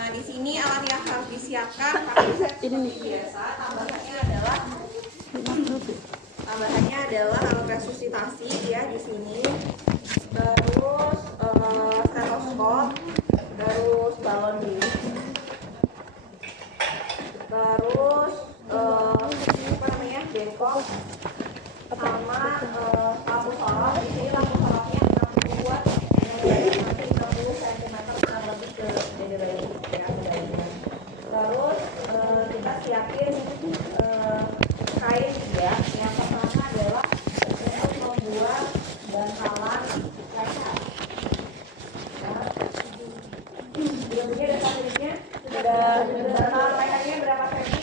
Nah, di sini alat yang harus disiapkan pakai set seperti biasa. Tambahannya adalah alat resusitasi ya di sini. Terus stetoskop, terus balon bius, terus apa namanya, bengkok, sama lampu sorot. Di sini lampu sorotnya 60 watt dengan nanti 60 cm kurang lebih ke dada bayi ya, terus kita siapin kain ya. Yang pertama adalah untuk membuat bantalan leher. Udah punya dasar kulitnya? Sudah. Bantalan lehernya berapa cm?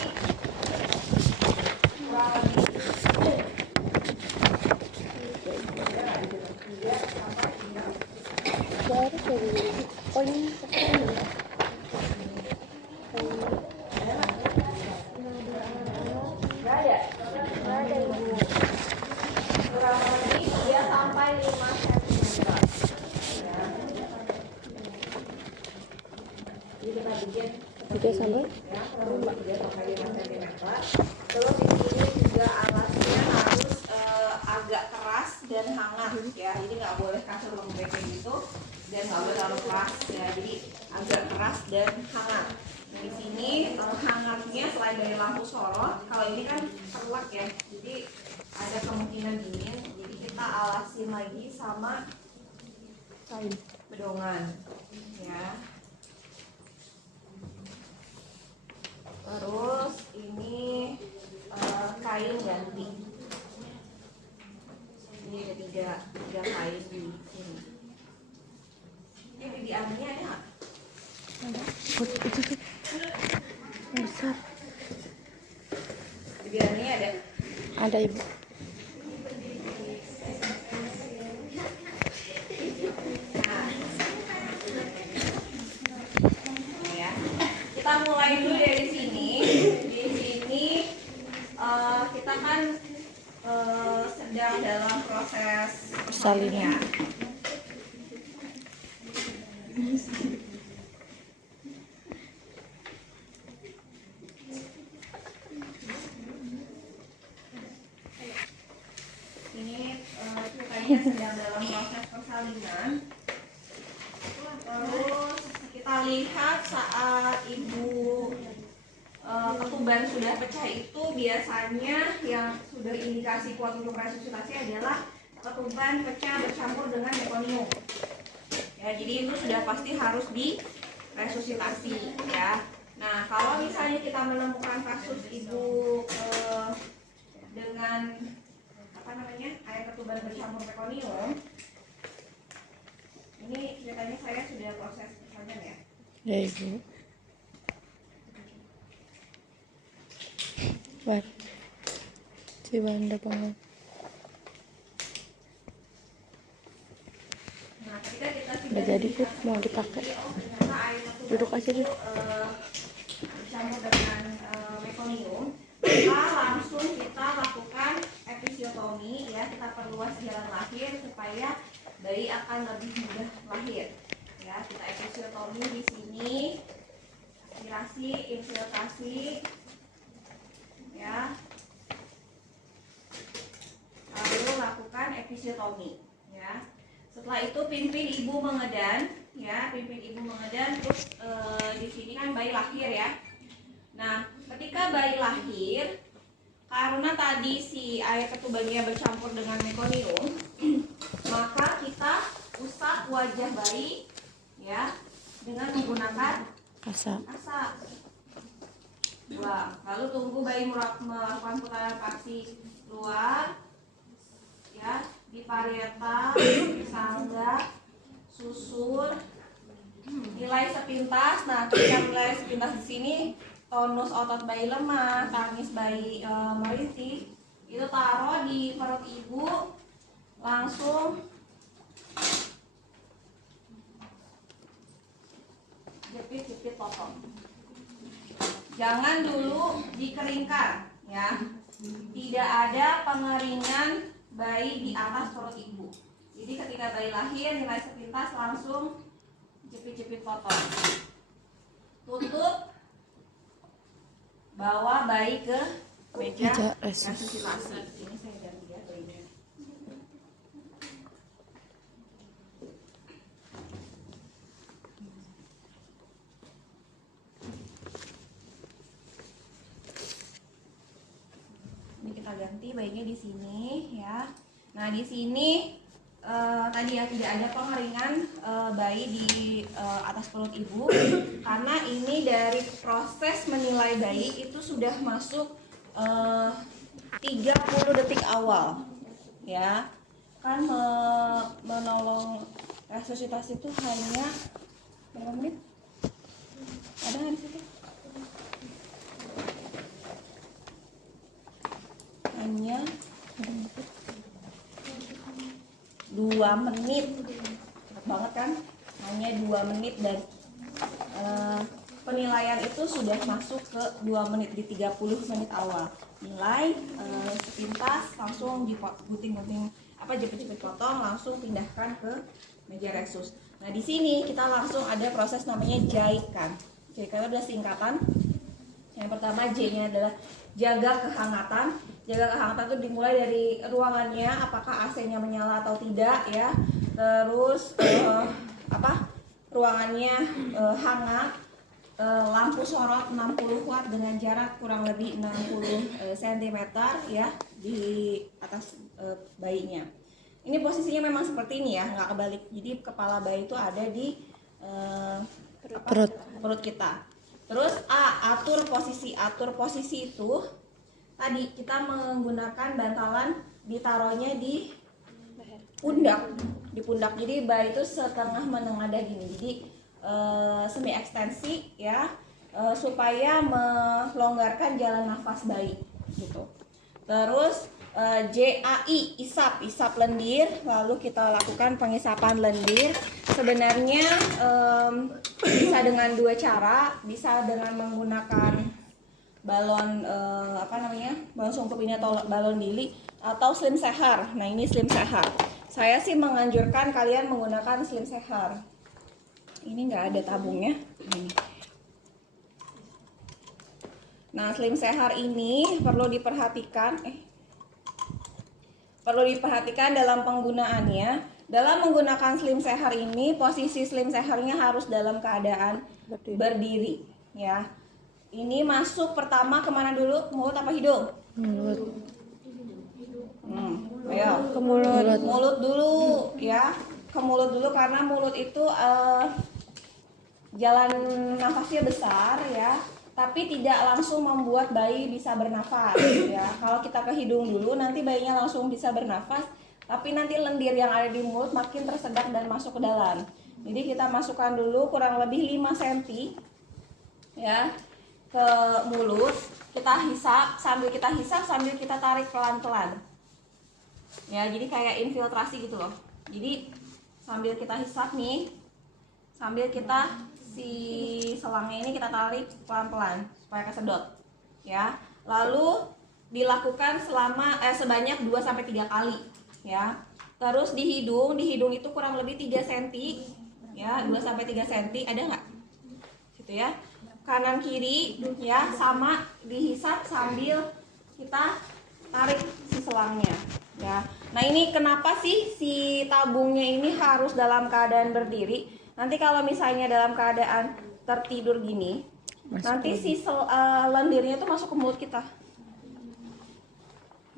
Kurang lebih 3 sampai 5. Oh ini Nggak ada Ibu. Kurang lebih 3 sampai 5 cm ya. Jadi kita bikin 3 sampai ya, kurang lebih 3 sampai 5 cm. Terus di sini juga alasnya harus agak keras dan hangat ya. Jadi nggak boleh kasar lembek kayak gitu dan nggak boleh terlalu keras ya. Jadi agak keras dan hangat. Nah, di sini hangatnya selain dari lampu sorot, kalau ini kan perlak ya. Jadi ada kemungkinan dingin. Jadi kita alasin lagi sama kain bedongan ya. Terus ini kain ganti. Ini ada tiga kain di sini. Ini bibi aminnya ada nggak? ada. Oh, itu tuh yang besar. Bibi aminnya ada. Ada Ibu. Nah, ya. Kita mulai dulu dari sini. Di sini kita kan sedang dalam proses Persalinan. Ini ceritanya sedang dalam proses persalinan. Terus kita lihat saat ibu ketuban sudah pecah itu biasanya yang sudah indikasi kuat untuk resusitasi adalah ketuban pecah bercampur dengan mekonium. Ya, jadi itu sudah pasti harus diresusitasi ya. Nah, kalau misalnya kita menemukan kasus ibu dengan apa namanya, air ketuban bercampur mekonium, ini ceritanya saya sudah proses persalinan ya. Ya Ibu. Bar. Si Banda bangun. Nah, ketika kita Udah jadi Put, mau dipakai. ternyata air ketuban Duduk aja dulu. bercampur dengan mekonium, maka langsung kita lakukan episiotomi ya. Kita perluas jalan lahir supaya bayi akan lebih mudah lahir ya. Kita episiotomi di sini, aspirasi, infiltrasi ya, lalu lakukan episiotomi ya. Setelah itu pimpin ibu mengedan ya, pimpin ibu mengedan. Terus di sini kan bayi lahir ya. Nah, ketika bayi lahir, karena tadi si air ketubannya bercampur dengan mekonium, maka kita usap wajah bayi ya dengan menggunakan Asap. asap. Buang. Lalu tunggu bayi melakukan putaran paksi keluar ya, di parieta, sanggah, susur, nilai sepintas. Nah, ketika nilai sepintas di sini, tonus otot bayi lemah, tangis bayi merintih, itu taruh di perut ibu, langsung jepit-jepit potong. Jangan dulu dikeringkan ya. Tidak ada pengeringan bayi di atas perut ibu. Jadi ketika bayi lahir nilai sepintas langsung jepit-jepit potong. tutup, bawa bayi ke meja Meja resusitasi. resusitasi. Ini saya ganti ya bayinya. Ini kita ganti bayinya di sini ya. Nah di sini tadi ya tidak ada pengeringan bayi di atas perut ibu karena ini dari proses menilai bayi itu sudah masuk 30 detik awal ya. Kan menolong resusitasi itu hanya berapa menit? Ada nggak di situ? Hanya 2 menit, cepet banget kan? Hanya 2 menit dan penilaian itu sudah masuk ke 2 menit di 30 menit awal. Nilai sepintas langsung digunting-gunting jepit-jepit potong, langsung pindahkan ke meja resus. Nah di sini kita langsung ada proses namanya jahitan. Jahitan adalah singkatan. Yang pertama J-nya adalah jaga kehangatan. Jaga kehangatan itu dimulai dari ruangannya, apakah AC-nya menyala atau tidak ya. Terus ruangannya hangat, lampu sorot 60 watt dengan jarak kurang lebih 60 cm ya di atas bayinya. Ini posisinya memang seperti ini ya, nggak kebalik. Jadi kepala bayi itu ada di perut kita. Terus atur posisi. Atur posisi itu tadi kita menggunakan bantalan ditaruhnya di pundak. Di pundak. Jadi bayi itu setengah menengadah gini. Jadi semi ekstensi ya supaya melonggarkan jalan nafas bayi gitu. Terus JAI isap lendir, lalu kita lakukan pengisapan lendir. Sebenarnya bisa dengan 2 cara, bisa dengan menggunakan balon balon sungkup ini atau balon lili atau slim sehar. Nah ini slim sehar. Saya sih menganjurkan kalian menggunakan slim sehar. Ini nggak ada tabungnya. Ini. Nah slim sehar ini perlu diperhatikan. Perlu diperhatikan dalam penggunaannya. Dalam menggunakan slim sehar ini, posisi slim seharnya harus dalam keadaan berdiri ya. Ini masuk pertama kemana dulu? Mulut apa hidung? Mulut. Ayo Ke mulut. Mulut dulu ya. Ke mulut dulu karena mulut itu jalan nafasnya besar ya. Tapi tidak langsung membuat bayi bisa bernafas ya. Kalau kita ke hidung dulu nanti bayinya langsung bisa bernafas, tapi nanti lendir yang ada di mulut makin tersedak dan masuk ke dalam. Jadi kita masukkan dulu kurang lebih 5 cm ya ke mulut. Kita hisap sambil kita tarik pelan-pelan. Ya, jadi kayak infiltrasi gitu loh. Jadi sambil kita hisap nih, sambil kita si selangnya ini kita tarik pelan-pelan supaya kesedot ya. Lalu dilakukan sebanyak 2-3 kali ya. Terus di hidung itu kurang lebih 3 cm ya, 2-3 cm. Ada nggak? Gitu ya. Kanan kiri ya sama, dihisap sambil kita tarik si selangnya ya. Nah ini kenapa sih si tabungnya ini harus dalam keadaan berdiri? Nanti kalau misalnya dalam keadaan tertidur gini, nanti si lendirnya itu masuk ke mulut kita.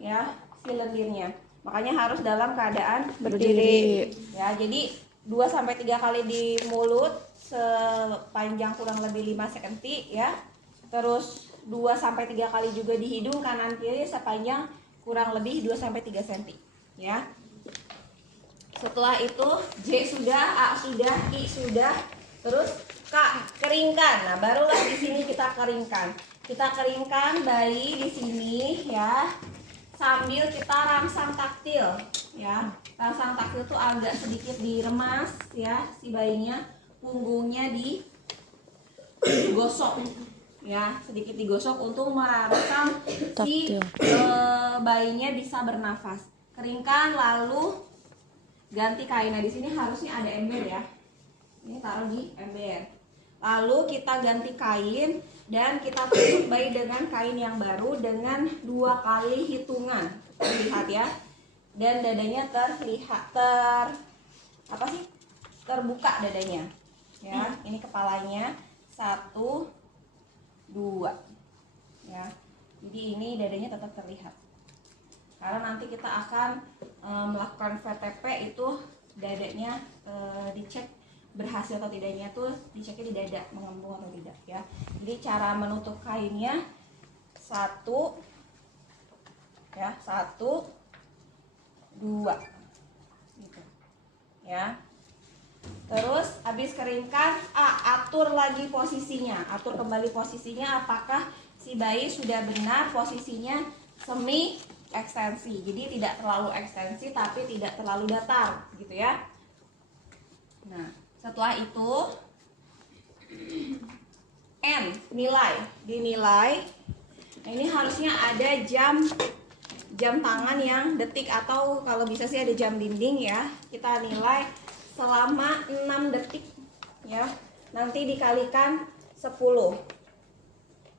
Ya, si lendirnya. Makanya harus dalam keadaan berdiri. Ya, jadi 2-3 kali di mulut sepanjang kurang lebih 5 cm ya. Terus 2-3 kali juga di hidung kanan kiri sepanjang kurang lebih 2-3 cm ya. Setelah itu J sudah, A sudah, I sudah, terus K keringkan. Nah, barulah di sini kita keringkan. Kita keringkan bayi di sini ya. Sambil kita rangsang taktil ya. Rangsang taktil itu agak sedikit diremas ya si bayinya, punggungnya digosok ya, sedikit digosok untuk merangsang si bayinya bisa bernafas. Keringkan lalu ganti kain. Nah di sini harusnya ada ember ya. Ini taruh di ember. Lalu kita ganti kain dan kita tutup bayi dengan kain yang baru dengan 2 kali hitungan. Lihat ya. Dan dadanya terbuka dadanya. Ya, ini kepalanya 1 2. Ya. Jadi ini dadanya tetap terlihat. Karena nanti kita akan melakukan VTP itu dadanya dicek berhasil atau tidaknya tuh diceknya di dada mengembung atau tidak ya. Jadi cara menutup kainnya 1 ya 1 2 gitu ya. Terus habis keringkan atur lagi posisinya, atur kembali posisinya apakah si bayi sudah benar posisinya semi ekstensi. Jadi tidak terlalu ekstensi tapi tidak terlalu datar gitu ya. Nah, setelah itu dinilai. Nah, ini harusnya ada jam tangan yang detik atau kalau bisa sih ada jam dinding ya. Kita nilai selama 6 detik ya. Nanti dikalikan 10.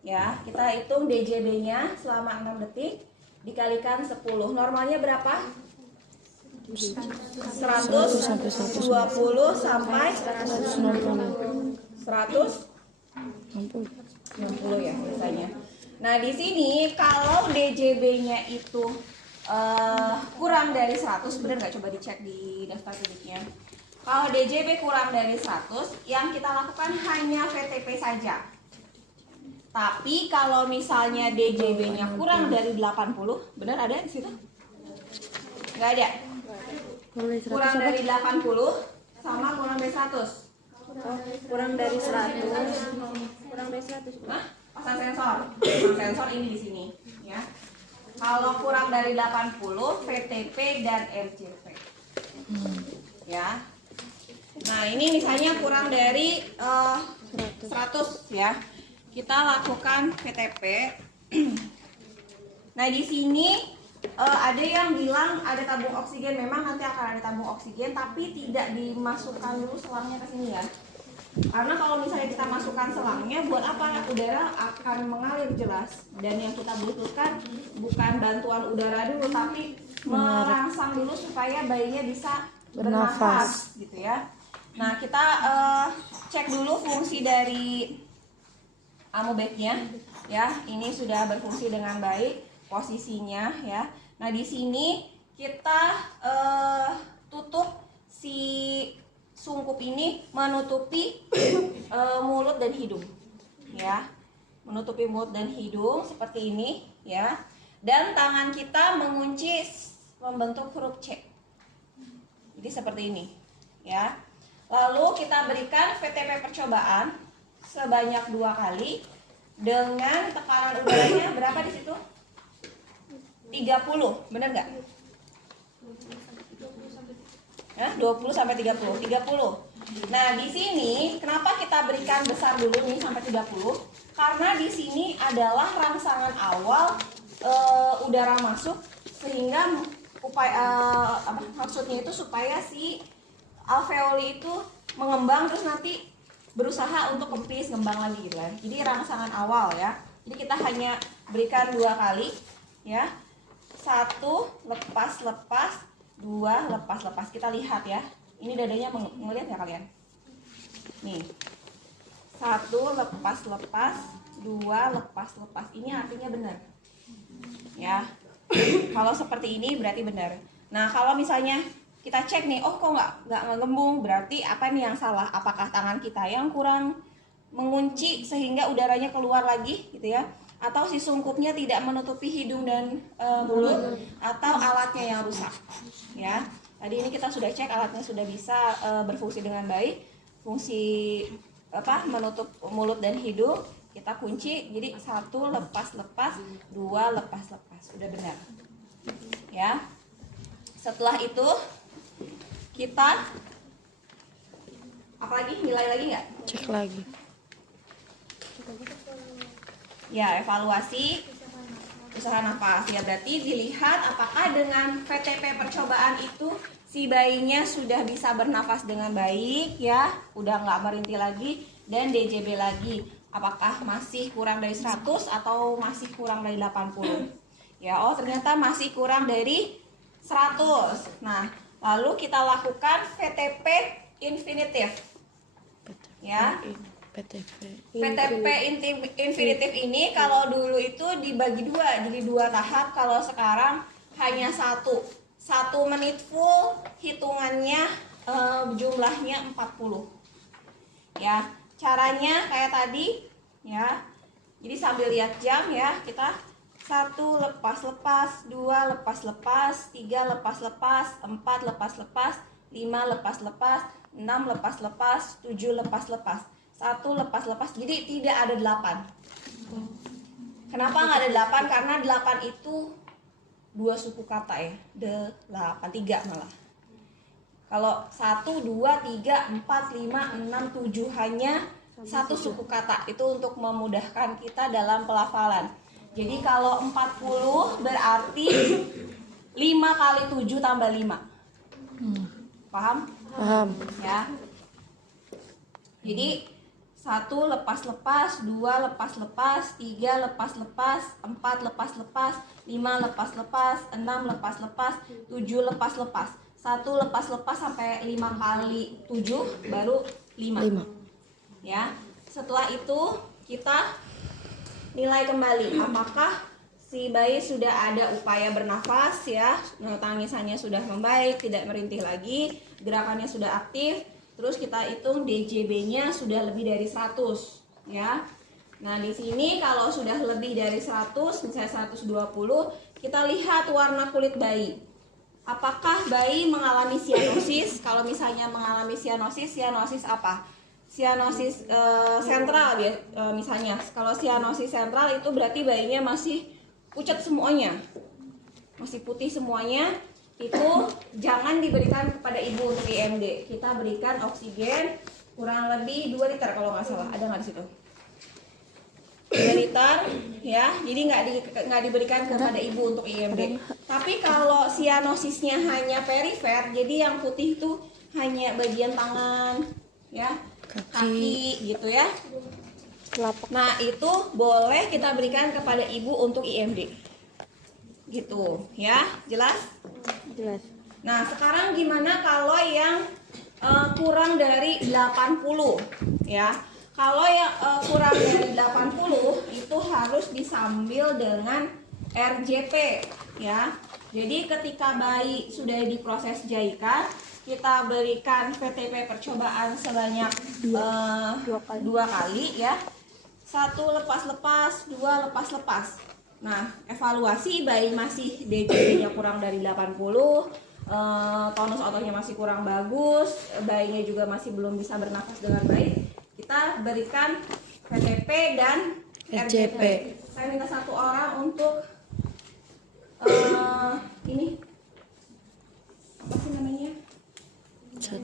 Ya, kita hitung DJB-nya selama 6 detik dikalikan 10. Normalnya berapa? 120 sampai 160 ya biasanya. Nah, di sini kalau DJB-nya itu kurang dari 100, benar nggak? Coba dicek di daftar didiknya. Kalau DJB kurang dari 100, yang kita lakukan hanya VTP saja. Tapi kalau misalnya DJB-nya kurang dari 80, benar ada di situ? Nggak ada. Kurang dari 80 sama kurang dari 100. Kurang dari 100. Hah? Pasang sensor ini di sini ya. Kalau kurang dari 80 VTP dan RCP. Ya. Nah, ini misalnya kurang dari 100 ya. Kita lakukan VTP. Nah, di sini ada yang bilang ada tabung oksigen. Memang nanti akan ada tabung oksigen, tapi tidak dimasukkan dulu selangnya ke sini ya. Karena kalau misalnya kita masukkan selangnya, buat apa? Udara akan mengalir jelas. Dan yang kita butuhkan bukan bantuan udara dulu, tapi merangsang dulu supaya bayinya bisa bernafas, gitu ya. Nah, kita cek dulu fungsi dari amobagnya, ya. Ini sudah berfungsi dengan baik. Posisinya ya. Nah, di sini kita tutup si sungkup ini menutupi mulut dan hidung ya. Menutupi mulut dan hidung seperti ini ya. Dan tangan kita mengunci membentuk huruf C. Jadi seperti ini ya. Lalu kita berikan VTP percobaan sebanyak 2 kali dengan tekanan udaranya berapa di situ? 30, benar nggak? 20 sampai 30. Nah, di sini kenapa kita berikan besar dulu nih sampai 30? Karena di sini adalah rangsangan awal udara masuk sehingga maksudnya itu supaya si alveoli itu mengembang terus nanti berusaha untuk kempis ngembang lagi gitu kan. Jadi rangsangan awal ya. Jadi kita hanya berikan 2 kali ya. 1 lepas, 2 lepas. Kita lihat ya. Ini dadanya ngelihat ya kalian? Nih. 1 lepas, 2 lepas. Ini artinya benar. Ya. Kalau seperti ini berarti benar. Nah, kalau misalnya kita cek nih, oh kok nggak ngegembung, berarti apa nih yang salah? Apakah tangan kita yang kurang mengunci sehingga udaranya keluar lagi gitu ya? Atau si sungkupnya tidak menutupi hidung dan mulut, atau alatnya yang rusak ya. Tadi ini kita sudah cek alatnya sudah bisa berfungsi dengan baik, fungsi menutup mulut dan hidung kita kunci. Jadi 1 lepas, 2 lepas, udah benar ya. Setelah itu kita apa lagi, nilai lagi nggak? Cek lagi. Ya, evaluasi usaha nafas ya, berarti dilihat apakah dengan VTP percobaan itu si bayinya sudah bisa bernafas dengan baik ya, udah nggak merintih lagi, dan DJB lagi. Apakah masih kurang dari 100 atau masih kurang dari 80? Ya, oh ternyata masih kurang dari 100. Nah, lalu kita lakukan VTP infinitif. Ya. VTP infinitif ini kalau dulu itu dibagi dua, jadi 2 tahap. Kalau sekarang hanya 1 menit full, hitungannya jumlahnya 40. Ya, caranya kayak tadi ya. Jadi sambil lihat jam ya, kita 1 lepas-lepas, 2 lepas-lepas, 3 lepas-lepas, 4 lepas-lepas, 5 lepas-lepas, 6 lepas-lepas, 7 lepas-lepas, 1 lepas-lepas. Jadi tidak ada 8. Kenapa nggak ada 8? Karena 8 itu 2 suku kata ya. 3 malah. Kalau 1, 2, 3, 4, 5, 6, 7 hanya 1 suku kata. Itu untuk memudahkan kita dalam pelafalan. Jadi kalau 40 berarti 5 kali 7 tambah 5. Paham? Paham. Ya. Jadi 1 lepas-lepas, 2 lepas-lepas, 3 lepas-lepas, 4 lepas-lepas, 5 lepas-lepas, 6 lepas-lepas, 7 lepas-lepas. 1 lepas-lepas sampai 5 kali 7 baru 5. Ya. Setelah itu kita nilai kembali apakah si bayi sudah ada upaya bernafas ya, tangisannya sudah membaik, tidak merintih lagi, gerakannya sudah aktif. Terus kita hitung DJB-nya sudah lebih dari 100 ya. Nah, di sini kalau sudah lebih dari 100, misalnya 120, kita lihat warna kulit bayi. Apakah bayi mengalami sianosis? Kalau misalnya mengalami sianosis apa? Sianosis sentral ya, misalnya. Kalau sianosis sentral itu berarti bayinya masih pucat semuanya, masih putih semuanya. Itu jangan diberikan kepada ibu untuk IMD. Kita berikan oksigen kurang lebih 2 liter kalau nggak salah. Ada nggak di situ? 2 liter ya. Jadi nggak diberikan kepada ibu untuk IMD. Tapi kalau sianosisnya hanya perifer, jadi yang putih itu hanya bagian tangan ya, kaki gitu ya. Nah, itu boleh kita berikan kepada ibu untuk IMD. Gitu ya. Jelas? Jelas. Nah, sekarang gimana kalau yang kurang dari 80 ya? Kalau yang kurang dari 80 itu harus disambil dengan RJP ya. Jadi ketika bayi sudah diproses jaikan, kita berikan VTP percobaan sebanyak 2 kali ya. 1 lepas-lepas, 2 lepas-lepas. Nah, evaluasi bayi masih DJB-nya kurang dari 80, tonus otonya masih kurang bagus, bayinya juga masih belum bisa bernafas dengan baik. Kita berikan VTP dan RJP. Saya minta 1 orang untuk ini apa sih namanya?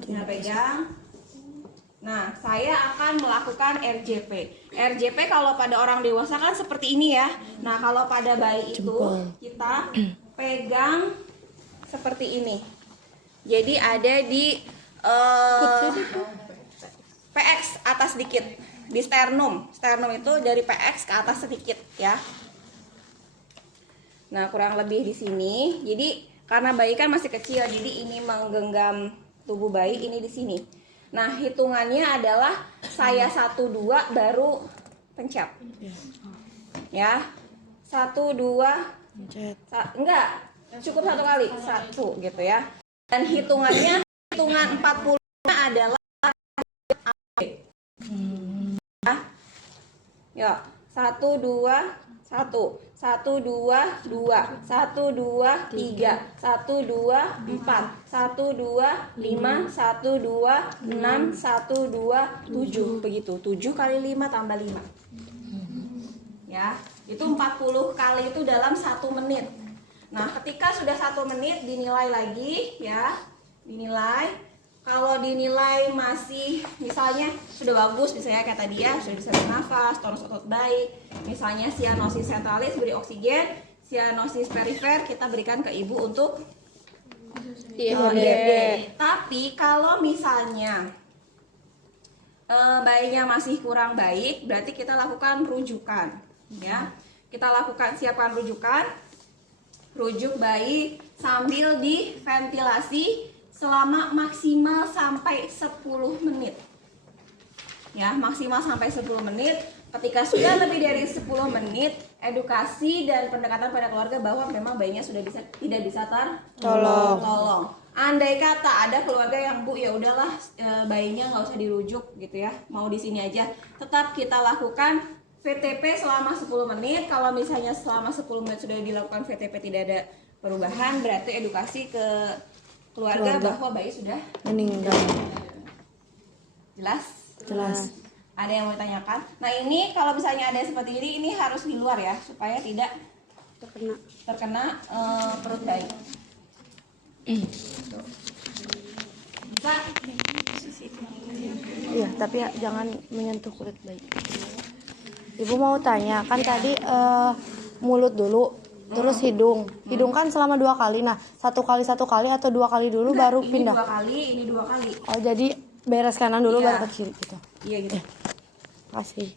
Nah, pegang. Nah, saya akan melakukan RJP. RJP kalau pada orang dewasa kan seperti ini ya. Nah, kalau pada bayi itu kita pegang seperti ini. Jadi ada di PX atas sedikit, di sternum. Sternum itu dari PX ke atas sedikit ya. Nah, kurang lebih di sini. Jadi karena bayi kan masih kecil, jadi ini menggenggam tubuh bayi ini di sini. Nah, hitungannya adalah saya 1, 2 baru pencet. Ya. 1, 2 enggak, cukup 1 kali. 1 gitu ya. Dan hitungannya, hitungan 40 adalah ya. 1, 2 1 1, 2 2 1, 2 3 1, 2 4 1, 2 5 1, 2 6 1, 2 7 begitu. 7 kali 5 tambah 5 ya, itu 40 kali itu dalam 1 menit. Nah, ketika sudah 1 menit dinilai lagi ya, dinilai. Kalau dinilai masih misalnya sudah bagus, misalnya kayak tadi ya, sudah bisa bernafas, tonus otot baik, misalnya sianosis sentralis beri oksigen, sianosis perifer kita berikan ke ibu untuk IMD. Tapi kalau misalnya bayinya masih kurang baik, berarti kita lakukan rujukan, ya. Kita lakukan siapkan rujukan, rujuk bayi sambil diventilasi selama maksimal sampai 10 menit. Ya, maksimal sampai 10 menit. Ketika sudah lebih dari 10 menit, edukasi dan pendekatan pada keluarga bahwa memang bayinya sudah tidak bisa tertolong. Andai kata ada keluarga yang Bu ya udahlah bayinya nggak usah dirujuk gitu ya, mau di sini aja, tetap kita lakukan VTP selama 10 menit. Kalau misalnya selama 10 menit sudah dilakukan VTP tidak ada perubahan, berarti edukasi ke keluarga bahwa bayi sudah meninggal. Jelas. Ada yang mau ditanyakan? Nah ini kalau misalnya ada seperti ini harus di luar ya, supaya tidak terkena perut bayi. Bisa? Iya, tapi jangan menyentuh kulit bayi. Ibu mau tanya, kan tadi mulut dulu, terus hidung. Hidung kan selama 2 kali. Nah, 1 kali atau 2 kali dulu baru pindah. Ini 2 kali. Oh, jadi beres kanan dulu Iya. baru ke kiri gitu. Iya gitu. Kasih.